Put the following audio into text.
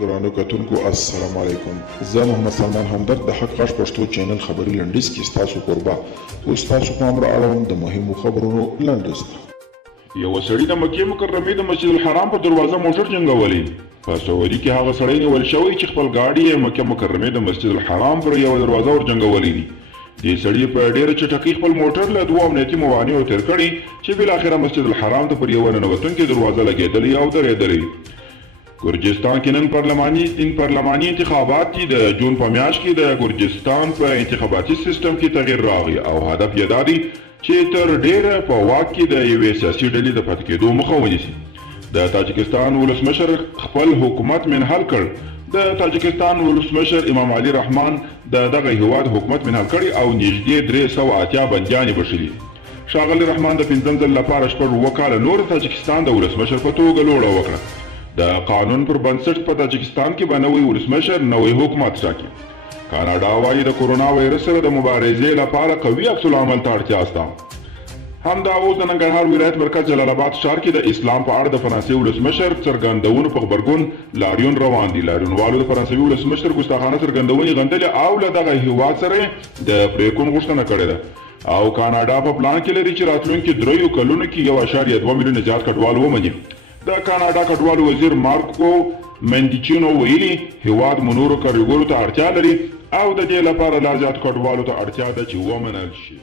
ګرانو کتونکو السلام علیکم. زه محمد سلمان همدرد د حق غږ پښتو چینل خبري لنډیز کې ستاسو قربا اوس تاسو پام را اړوم د مهمو خبرونو لنډیز ته. یو سړی د مکې مکرمې د مسجد الحرام په دروازه موټر جنګولی. په سعودي کې هغه سړی نیول شوی چې خپل ګاډي یې مکې مکرمې د مسجد الحرام پر یوه دروازه ور جنګولی دي. دې سړي په ډېره چټکۍ خپل موټر له دوو امنیتي موانعو تېر کړي چې بالاخره مسجد الحرام ته پر یوه ننوتونکې دروازه لګېدلې او درېدلې. ګرجستان کې نن پارلماني انتخابات دي. د جون په میاشت کې د ګرجستان په انتخاباتي سیستم کې تغیر راغی او هدف یې دا دی چې تر ډېره په واک کې د یوې سیاسي ډلې د پاتې کېدو مخه ونیسي. د تاجکستان ولسمشر خپل حکومت منحل کړ. د تاجکستان ولسمشر امام علي رحمان د دغه هیواد حکومت منحل کړی او نږدې 380 بندیانې بښلي. ښاغلي رحمان د 5 ځل لپاره شپږ 7 کاله نور تاجکستان د ولسمشر په توګه لوړه وکړه. د قانون پر بنسټ په تاجکستان کې به نوی ولسمشر نوی حکومت ټاکي. کاناډا وایي د کورونا وایرس سره د مبارزې لپاره قوي عکس العمل ته اړتیا شته. همدا اوس د ننګرهار ولایت مرکز جلال آباد ښار کې د اسلام په اړه د فرانسې ولسمشر څرګندونو په غبرګون لاریون روان دي. لاریونوالو د فرانسوي ولسمشر ګستاخانه څرګندونې غندلې او له دغه هیواد سره د پرېکون غوښتنه کړې ده او کاناډا په پلان کې لري چې راتلونکي 3 کلونو کې 1.2 میلیونه زیات کډوال ومني. د کاناډا کډوالو وزیر مارکو مندیچینو ویلي هیواد نورو کارګرو ته اړتیا لري او د دې لپاره لا زیات کډوالو ته اړتیا ده چې ومنل شي.